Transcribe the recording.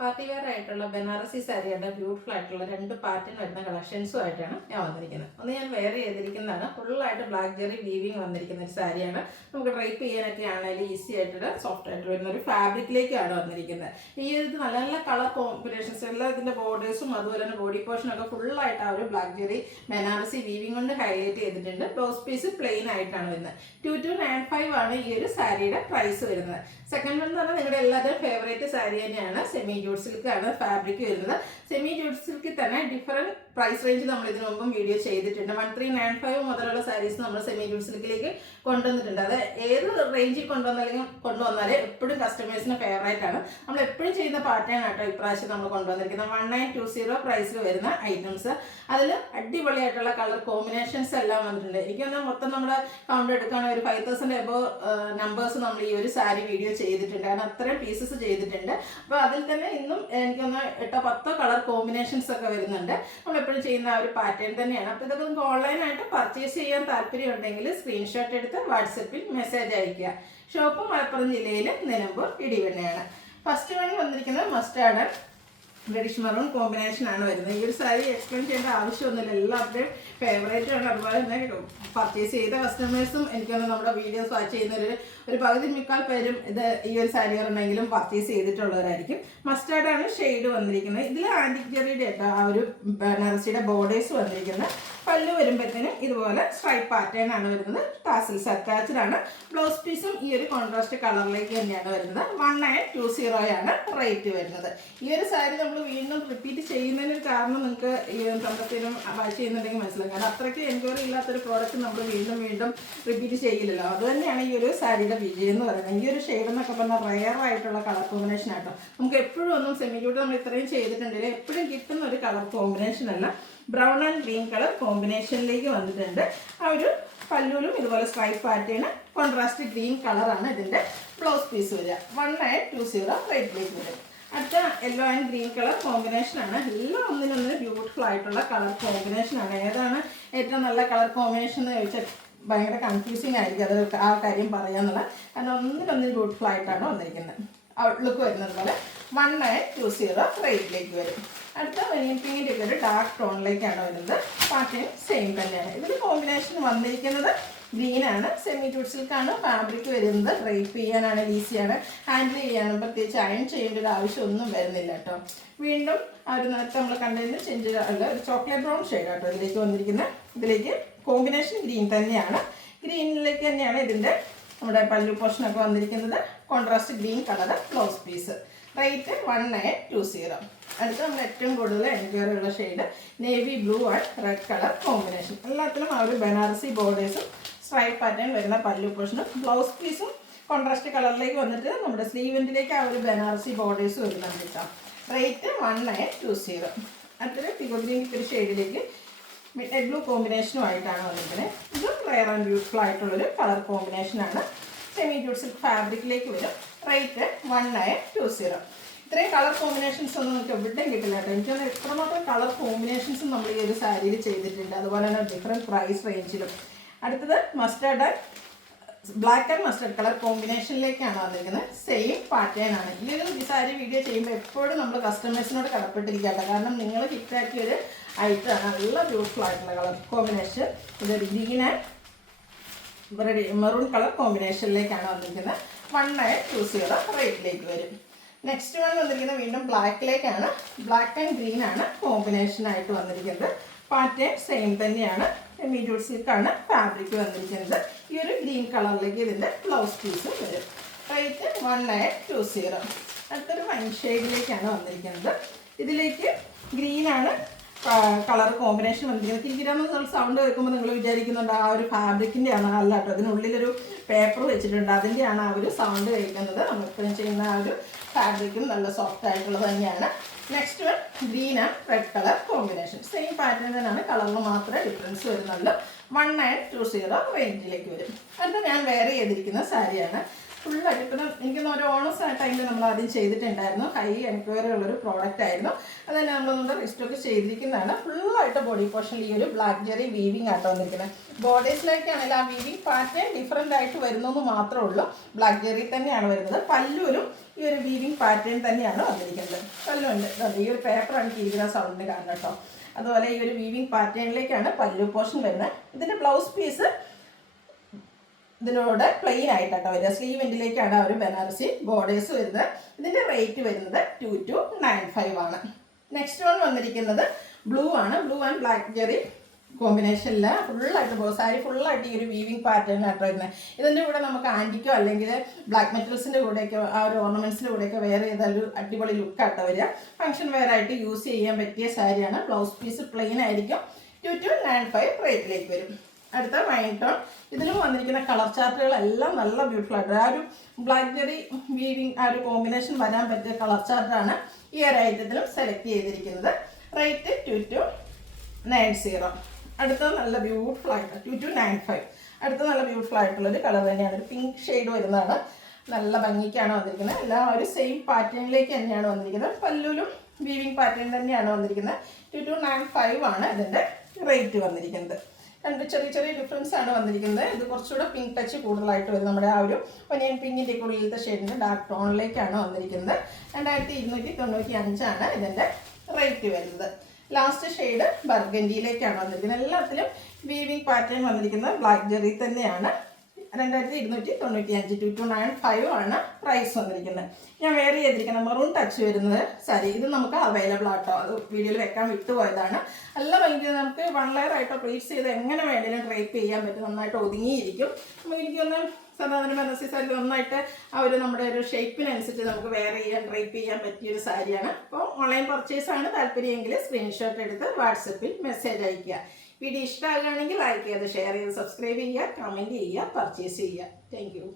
Party wear ആയിട്ടുള്ള ബനാറസി സാരിയുടെ beautiful ആയിട്ടുള്ള രണ്ട് പാറ്റേൺ വരുന്ന കളക്ഷൻസും ആയിട്ടാണ് ഞാൻ വന്നിരിക്കുന്നത്. ഒന്ന് ഞാൻ വെയർ ചെയ്തിരിക്കുന്നതാണ്, ഫുള്ളായിട്ട് ബ്ലാക്ക് ജെറി വീവിങ് വന്നിരിക്കുന്ന ഒരു സാരിയാണ്. നമുക്ക് ഡ്രൈപ്പ് ചെയ്യാനൊക്കെ ആണെങ്കിലും ഈസി ആയിട്ട് സോഫ്റ്റ് ആയിട്ട് വരുന്ന ഒരു ഫാബ്രിക്കിലേക്കാണ് വന്നിരിക്കുന്നത്. ഈ ഒരു നല്ല നല്ല കളർ കോമ്പിനേഷൻസ് എല്ലാം ഇതിൻ്റെ ബോർഡേഴ്സും അതുപോലെ തന്നെ ബോഡി പോർഷനൊക്കെ ഫുള്ളായിട്ട് ആ ഒരു ബ്ലാക്ക് ജെറി ബനാറസി വീവിങ് കൊണ്ട് ഹൈലൈറ്റ് ചെയ്തിട്ടുണ്ട്. ബ്ലൗസ് പീസ് പ്ലെയിൻ ആയിട്ടാണ് വരുന്നത്. 2295 ആണ് ഈ ഒരു സാരിയുടെ പ്രൈസ് വരുന്നത്. സെക്കൻഡ് വൺ എന്ന് പറഞ്ഞാൽ നിങ്ങളുടെ എല്ലാവരുടെയും ഫേവറേറ്റ് സാരി തന്നെയാണ്. സെമി ജൂട്ട് സിൽക്ക് ആണ് ഫാബ്രിക് വരുന്നത്. സെമി ജൂട്ട് സിൽക്കിൽ തന്നെ ഡിഫറെൻറ്റ് പ്രൈസ് റേഞ്ച് നമ്മൾ ഇതിനു മുമ്പും വീഡിയോ ചെയ്തിട്ടുണ്ട്. 1395 മുതലുള്ള സാരീസ് നമ്മൾ സെമി ജൂട്ട് സിൽക്കിലേക്ക് കൊണ്ടുവന്നിട്ടുണ്ട്. അത് ഏത് റേഞ്ചിൽ കൊണ്ടുവന്നാലും എപ്പോഴും കസ്റ്റമേഴ്സിന് ഫേവറേറ്റ് ആണ്. നമ്മൾ എപ്പോഴും ചെയ്യുന്ന പാറ്റേൺ ആട്ടോ ഇപ്രാവശ്യം നമ്മൾ കൊണ്ടുവന്നിരിക്കുന്നത്. 1920 പ്രൈസിൽ വരുന്ന ഐറ്റംസ്. അതിൽ അടിപൊളിയായിട്ടുള്ള കളർ കോമ്പിനേഷൻസ് എല്ലാം വന്നിട്ടുണ്ട്. എനിക്ക് തോന്നുന്നു മൊത്തം നമ്മുടെ കൗണ്ട് എടുക്കുകയാണെങ്കിൽ ഒരു 5000 എബോവ് നമ്പേഴ്സ് നമ്മൾ ഈ ഒരു സാരി വീഡിയോ ചെയ്തിട്ടുണ്ട്. കാരണം അത്രയും പീസസ് ചെയ്തിട്ടുണ്ട്. അപ്പോൾ അതിൽ തന്നെ ഇന്നും എനിക്കൊന്ന് 8-10 കളർ കോമ്പിനേഷൻസ് ഒക്കെ വരുന്നുണ്ട്. നമ്മളെപ്പോഴും ചെയ്യുന്ന ആ ഒരു പാറ്റേൺ തന്നെയാണ്. അപ്പോൾ ഇതൊക്കെ നിങ്ങൾക്ക് ഓൺലൈനായിട്ട് പർച്ചേസ് ചെയ്യാൻ താല്പര്യം ഉണ്ടെങ്കിൽ സ്ക്രീൻഷോട്ട് എടുത്ത് വാട്സപ്പിൽ മെസ്സേജ് അയയ്ക്കുക. ഷോപ്പ് മലപ്പുറം ജില്ലയിൽ നിലമ്പൂർ ഇടിവണ്ണയാണ്. ഫസ്റ്റ് വൺ വന്നിരിക്കുന്നത് മസ്റ്റാർഡ് റെഡിഷ് മെറൂൺ കോമ്പിനേഷനാണ് വരുന്നത്. ഈ ഒരു സാരി എക്സ്പ്ലെയിൻ ചെയ്യേണ്ട ആവശ്യമൊന്നുമില്ല, എല്ലാവരുടെയും ഫേവറേറ്റ് ആണ്. അതുപോലെ തന്നെ പർച്ചേസ് ചെയ്ത കസ്റ്റമേഴ്സും എനിക്കൊന്ന് നമ്മുടെ വീഡിയോസ് വാച്ച് ചെയ്യുന്ന ഒരു പകുതി മുക്കാൽ പേരും ഇത് ഈ ഒരു സാരി പറഞ്ഞെങ്കിലും പർച്ചേസ് ചെയ്തിട്ടുള്ളവരായിരിക്കും. മസ്റ്റാർഡാണ് ഷെയ്ഡ് വന്നിരിക്കുന്നത്. ഇതിൽ ആൻറ്റിക് ജെറിയുടെ ആ ഒരു ബനാറസിയുടെ ബോർഡേഴ്സ് വന്നിരിക്കുന്നത്. പല്ലു വരുമ്പോഴത്തേനും ഇതുപോലെ സ്ട്രൈപ്പ് പാറ്റേൺ ആണ് വരുന്നത്. ടാസിൽസ് അറ്റാച്ച്ഡ് ആണ്. ബ്ലൗസ് പീസും ഈ ഒരു കോൺട്രാസ്റ്റ് കളറിലേക്ക് തന്നെയാണ് വരുന്നത്. 1920 ആണ് റേറ്റ് വരുന്നത്. ഈ ഒരു സാരി നമ്മൾ വീണ്ടും റിപ്പീറ്റ് ചെയ്യുന്നതിന് കാരണം നിങ്ങൾക്ക് ഈ തമ്പത്തിനും വാച്ച് ചെയ്യുന്നുണ്ടെങ്കിൽ മനസ്സിലാക്കാം. കാരണം അത്രയ്ക്ക് എൻക്വയറി ഇല്ലാത്തൊരു പ്രോഡക്റ്റ് നമ്മൾ വീണ്ടും വീണ്ടും റിപ്പീറ്റ് ചെയ്യില്ലല്ലോ. അതുതന്നെയാണ് ഈ ഒരു സാരിയുടെ വിജയം എന്ന് പറയുന്നത്. ഈ ഒരു ഷെയ്ഡ് എന്നൊക്കെ പറഞ്ഞാൽ റെയർ ആയിട്ടുള്ള കളർ കോമ്പിനേഷൻ ആട്ടോ. നമുക്ക് എപ്പോഴും ഒന്നും സെമി ജൂട്ട് നമ്മൾ ഇത്രയും ചെയ്തിട്ടുണ്ടെങ്കിൽ എപ്പോഴും കിട്ടുന്ന ഒരു കളർ കോമ്പിനേഷൻ അല്ല. ബ്രൗൺ ആൻഡ് ഗ്രീൻ കളർ കോമ്പിനേഷനിലേക്ക് വന്നിട്ടുണ്ട്. ആ ഒരു പല്ലുവിലും ഇതുപോലെ സ്ട്രൈപ്പ് പാറ്റേൺ കോൺട്രാസ്റ്റ് ഗ്രീൻ കളറാണ് ഇതിൻ്റെ ബ്ലൗസ് പീസ് വരിക. 1920 റേറ്റിലേക്ക് വരും. അടുത്ത യെല്ലോ ആൻഡ് ഗ്രീൻ കളർ കോമ്പിനേഷനാണ്. എല്ലാം ഒന്നിനൊന്നിന് ബ്യൂട്ടിഫുൾ ആയിട്ടുള്ള കളർ കോമ്പിനേഷനാണ്. ഏതാണ് ഏറ്റവും നല്ല കളർ കോമ്പിനേഷൻ എന്ന് ചോദിച്ചാൽ ഭയങ്കര കൺഫ്യൂസിങ് ആയിരിക്കും അത് ആ കാര്യം പറയാന്നുള്ള. കാരണം ഒന്നിനൊന്നിന് ബ്യൂട്ടിഫുൾ ആയിട്ടാണ് വന്നിരിക്കുന്നത്. ഔട്ട്ലുക്ക് വരുന്നത് പോലെ 1920 റേറ്റിലേക്ക് വരും. അടുത്ത വെനിയൻ പിങ്കിൻ്റെ ഒക്കെ ഒരു ഡാർക്ക് ടോണിലേക്കാണ് വരുന്നത്. പാറ്റേൺ സെയിം തന്നെയാണ്. ഇതിൽ കോമ്പിനേഷൻ വന്നിരിക്കുന്നത് ഗ്രീനാണ്. സെമി ജൂട്ട് സിൽക്കാണ് ഫാബ്രിക് വരുന്നത്. ഡ്രൈപ്പ് ചെയ്യാനാണ് ഈസിയാണ്, ഹാൻഡിൽ ചെയ്യാനും പ്രത്യേകിച്ച് അയൺ ചെയ്യേണ്ട ഒരു ആവശ്യമൊന്നും വരുന്നില്ല കേട്ടോ. വീണ്ടും ആ ഒരു നേരത്തെ നമ്മൾ കണ്ടതിന് ചേഞ്ച് അല്ല, ഒരു ചോക്ലേറ്റ് ബ്രൗൺ ഷെയ്ഡ് കേട്ടോ ഇതിലേക്ക് വന്നിരിക്കുന്നത്. ഇതിലേക്ക് കോമ്പിനേഷൻ ഗ്രീൻ തന്നെയാണ്. ഗ്രീനിലേക്ക് തന്നെയാണ് ഇതിൻ്റെ നമ്മുടെ പല്ലു പോർഷനൊക്കെ വന്നിരിക്കുന്നത്. Contrast green colour blouse piece. Rate 1920. അടുത്ത് നമ്മൾ ഏറ്റവും കൂടുതൽ എൻക്വയറി ഉള്ള shade navy blue and red colour combination. എല്ലാത്തിലും ആ ഒരു ബനാറസി ബോർഡേഴ്സും സ്ട്രൈപ്പ് പാറ്റേൺ വരുന്ന പല്ലു പോർഷനും ബ്ലൗസ് പീസും കോൺട്രാസ്റ്റ് കളറിലേക്ക് വന്നിട്ട് നമ്മുടെ സ്ലീവെൻറ്റിലേക്ക് ആ ഒരു ബനാറസി ബോർഡേഴ്സ് വരുന്നുണ്ട് കേട്ടോ. റേറ്റ് 1920. അടുത്തൊരു പിങ്ക് ഗ്രീൻ ഒരു ഷെയ്ഡിലേക്ക് മിഡ് ബ്ലൂ കോമ്പിനേഷനുമായിട്ടാണ് വന്നിരിക്കുന്നത്. ഇത് റെയർ ആൻഡ് ബ്യൂട്ടിഫുൾ ആയിട്ടുള്ളൊരു കളർ കോമ്പിനേഷനാണ്. സെമി ജൂട്ട് സിൽക്ക് ഫാബ്രിക്കിലേക്ക് വരും. റേറ്റ് 1920. ഇത്രയും കളർ കോമ്പിനേഷൻസ് ഒന്നും നമുക്ക് എവിടെയും കിട്ടില്ല കേട്ടോ. എനിക്ക് തോന്നുന്നു എത്രമാത്രം കളർ കോമ്പിനേഷൻസും നമ്മൾ ഈ ഒരു സാരിയിൽ ചെയ്തിട്ടുണ്ട്. അതുപോലെ തന്നെ ഡിഫറെൻറ്റ് പ്രൈസ് റേഞ്ചിലും. അടുത്തത് mustard black and mustard colour കോമ്പിനേഷനിലേക്കാണ് വന്നിരിക്കുന്നത്. സെയിം പാറ്റേൺ ആണ്. ഈ ഒരു സാരി വീഡിയോ ചെയ്യുമ്പോൾ എപ്പോഴും നമ്മൾ കസ്റ്റമേഴ്സിനോട് കടപ്പെട്ടിരിക്കുകയാണ്. കാരണം നിങ്ങൾ ഹിറ്റാക്കിയൊരു ഐറ്റം നല്ല ബ്യൂട്ടിഫുൾ ആയിട്ടുള്ള കളർ കോമ്പിനേഷൻ. ഇതൊരു ഗ്രീൻ ആൻഡ് മെറൂൺ കളർ കോമ്പിനേഷനിലേക്കാണ് വന്നിരിക്കുന്നത്. 1920 റേറ്റിലേക്ക് വരും. നെക്സ്റ്റ് വൺ വന്നിരിക്കുന്നത് വീണ്ടും ബ്ലാക്കിലേക്കാണ്. ബ്ലാക്ക് ആൻഡ് ഗ്രീൻ ആണ് കോമ്പിനേഷനായിട്ട് വന്നിരിക്കുന്നത്. പാറ്റേൺ സെയിം തന്നെയാണ്. സെമി ജൂട്ട് സിൽക്കാണ് ഫാബ്രിക് വന്നിരിക്കുന്നത്. ഈ ഒരു ഗ്രീൻ കളറിലേക്ക് ഇതിൻ്റെ ബ്ലൗസ് പീസ് വരും. റേറ്റ് 1920. അടുത്തൊരു വൈൻ ഷെയ്ഡിലേക്കാണ് വന്നിരിക്കുന്നത്. ഇതിലേക്ക് ഗ്രീനാണ് കളർ കോമ്പിനേഷൻ വന്നിരിക്കുന്നത്. കിരികിരാന്ന് സൗണ്ട് കേൾക്കുമ്പോൾ നിങ്ങൾ വിചാരിക്കുന്നുണ്ട് ആ ഒരു ഫാബ്രിക്കിൻ്റെ ആണ്. അല്ല കേട്ടോ, അതിനുള്ളിലൊരു പേപ്പർ വെച്ചിട്ടുണ്ട്, അതിൻ്റെയാണ് ആ ഒരു സൗണ്ട് കേൾക്കുന്നത്. നമ്മളിപ്പോഴും ചെയ്യുന്ന ആ ഒരു ഫാബ്രിക്കും നല്ല സോഫ്റ്റ് ആയിട്ടുള്ളത് തന്നെയാണ്. Next one green and red colour combination. Same pattern തന്നെയാണ്, കളറിൽ മാത്രമേ ഡിഫറൻസ് വരുന്നുള്ളൂ. 1920 റേഞ്ചിലേക്ക് വരും. അടുത്ത ഞാൻ വെയർ ചെയ്തിരിക്കുന്ന സാരിയാണ്. ഫുള്ളായിട്ട് ഇപ്പം എനിക്കൊന്ന് ഒരു ഓണസ് ടൈമിൽ നമ്മൾ ആദ്യം ചെയ്തിട്ടുണ്ടായിരുന്നു. ഹൈ എൻക്വയറി ഉള്ളൊരു പ്രോഡക്റ്റ് ആയിരുന്നു. അത് തന്നെ നമ്മളൊന്ന് റിസ്റ്റോക്ക് ചെയ്തിരിക്കുന്നതാണ്. ഫുള്ളായിട്ട് ബോഡി പോർഷനിൽ ഈ ഒരു ബ്ലാക്ക് ജെറി വീവിങ് ആയിട്ട് വന്നിരിക്കുന്നത്. ബോർഡേഴ്സിലേക്കാണെങ്കിൽ ആ വീവിങ് പാറ്റേൺ ഡിഫറെൻ്റ് ആയിട്ട് വരുന്നതെന്ന് മാത്രമേ ഉള്ളൂ. ബ്ലാക്ക് ജെറി തന്നെയാണ് വരുന്നത്. പല്ലുവിലും ഈ ഒരു വീവിങ് പാറ്റേൺ തന്നെയാണ് വന്നിരിക്കുന്നത്. പല്ലുണ്ട്, ഈ ഒരു പേപ്പറാണ് കീഴിക്കുന്ന സൗണ്ടിന് കാരണം കേട്ടോ. അതുപോലെ ഈ ഒരു വീവിങ് പാറ്റേണിലേക്കാണ് പല്ലു പോർഷൻ വരുന്നത്. ഇതിൻ്റെ ബ്ലൗസ് പീസ് ഇതിനോട് പ്ലെയിൻ ആയിട്ടാണ് വരിക. സ്ലീവ് എൻഡിലേക്കാണ് ആ ഒരു ബനാറസി ബോർഡേഴ്സ് വരുന്നത്. ഇതിൻ്റെ റേറ്റ് വരുന്നത് 2295 ആണ്. നെക്സ്റ്റ് വൺ വന്നിരിക്കുന്നത് ബ്ലൂ ആണ്. ബ്ലൂ ആൻഡ് ബ്ലാക്ക് ജെറി കോമ്പിനേഷനിൽ ഫുള്ളായിട്ട് സാരി ഫുള്ളായിട്ട് ഈ ഒരു വീവിങ് പാറ്റേണിലായിട്ട് വരുന്നത്. ഇതിൻ്റെ കൂടെ നമുക്ക് ആൻറ്റിക്കോ അല്ലെങ്കിൽ ബ്ലാക്ക് മെറ്റൽസിൻ്റെ കൂടെയൊക്കെ ആ ഒരു ഓർണമെൻറ്റ്സിൻ്റെ കൂടെയൊക്കെ വെയർ ചെയ്തൊരു അടിപൊളി ലുക്കായിട്ട് വരിക. ഫംഗ്ഷൻ വെയർ ആയിട്ട് യൂസ് ചെയ്യാൻ പറ്റിയ സാരിയാണ്. ബ്ലൗസ് പീസ് പ്ലെയിൻ ആയിരിക്കും. 2295 റേറ്റിലേക്ക് വരും. അടുത്ത വൈൻ ടോൺ. ഇതിലും വന്നിരിക്കുന്ന കളർ ചാർട്ടുകളെല്ലാം നല്ല ബ്യൂട്ടിഫുൾ ആയിട്ട് ആ ഒരു ബ്ലാക്ക് ജെറി വീവിങ് ആ ഒരു കോമ്പിനേഷൻ വരാൻ പറ്റിയ കളർ ചാർട്ടാണ് ഈ ഒരു ഐറ്റത്തിലും സെലക്ട് ചെയ്തിരിക്കുന്നത്. റേറ്റ് 2290. അടുത്ത നല്ല ബ്യൂട്ടിഫുൾ ആയിട്ട് 2295. അടുത്ത നല്ല ബ്യൂട്ടിഫുൾ ആയിട്ടുള്ളൊരു കളർ തന്നെയാണ്. ഒരു പിങ്ക് ഷെയ്ഡ് വരുന്നതാണ്. നല്ല ഭംഗിക്കാണ് വന്നിരിക്കുന്നത്. എല്ലാം ഒരു സെയിം പാറ്റേണിലേക്ക് തന്നെയാണ് വന്നിരിക്കുന്നത്. പല്ലുവിലും വീവിങ് പാറ്റേൺ തന്നെയാണ് വന്നിരിക്കുന്നത്. 2295 ആണ് ഇതിൻ്റെ റേറ്റ് വന്നിരിക്കുന്നത്. രണ്ട് ചെറിയ ചെറിയ ഡിഫറൻസ് ആണ് വന്നിരിക്കുന്നത്. ഇത് കുറച്ചുകൂടെ പിങ്ക് ടച്ച് കൂടുതലായിട്ട് വരും. നമ്മുടെ ആ ഒരു ഒനിയൻ പിങ്കിൻ്റെ ഉള്ളിലത്തെ ഷെയ്ഡിൻ്റെ ഡാർക്ക് ടോണിലേക്കാണ് വന്നിരിക്കുന്നത്. 2295 ആണ് ഇതിൻ്റെ റേറ്റ് വരുന്നത്. ലാസ്റ്റ് ഷെയ്ഡ് ബർഗൻഡിയിലേക്കാണ് വന്നിരിക്കുന്നത്. എല്ലാത്തിലും വീവിങ് പാറ്റേൺ വന്നിരിക്കുന്നത് ബ്ലാക്ക് ജെറി തന്നെയാണ്. 2295 2295 ആണ് പ്രൈസ് വന്നിരിക്കുന്നത്. ഞാൻ വേറെ ചെയ്തിരിക്കുന്നത് മെറൂൺ ടച്ച് വരുന്നത് സാരി. ഇത് നമുക്ക് അവൈലബിൾ ആട്ടോ. അത് വീഡിയോയിൽ വെക്കാൻ വിട്ടുപോയതാണ്. നല്ല ഭയങ്കര നമുക്ക് 1 ലെയർ ആയിട്ടോ പ്ലീറ്റ്സ് ചെയ്ത് എങ്ങനെ വേണമെങ്കിലും ഡ്രൈപ്പ് ചെയ്യാൻ പറ്റും. നന്നായിട്ട് ഒതുങ്ങിയിരിക്കും. അപ്പോൾ എനിക്കൊന്ന് സാധാരണ ബനാറസി സാരി നന്നായിട്ട് ആ ഒരു നമ്മുടെ ഒരു ഷേപ്പിനനുസരിച്ച് നമുക്ക് വെയർ ചെയ്യാൻ ഡ്രൈപ്പ് ചെയ്യാൻ പറ്റിയൊരു സാരിയാണ്. അപ്പോൾ ഓൺലൈൻ പർച്ചേസാണ് താല്പര്യമെങ്കിൽ സ്ക്രീൻഷോട്ട് എടുത്ത് വാട്സപ്പിൽ മെസ്സേജ് അയയ്ക്കുക. വീഡിയോ ഇഷ്ടമാകുകയാണെങ്കിൽ ലൈക്ക് ചെയ്ത് ഷെയർ ചെയ്ത് സബ്സ്ക്രൈബ് ചെയ്യുക, കമൻറ്റ് ചെയ്യുക, പർച്ചേസ് ചെയ്യുക. Thank you.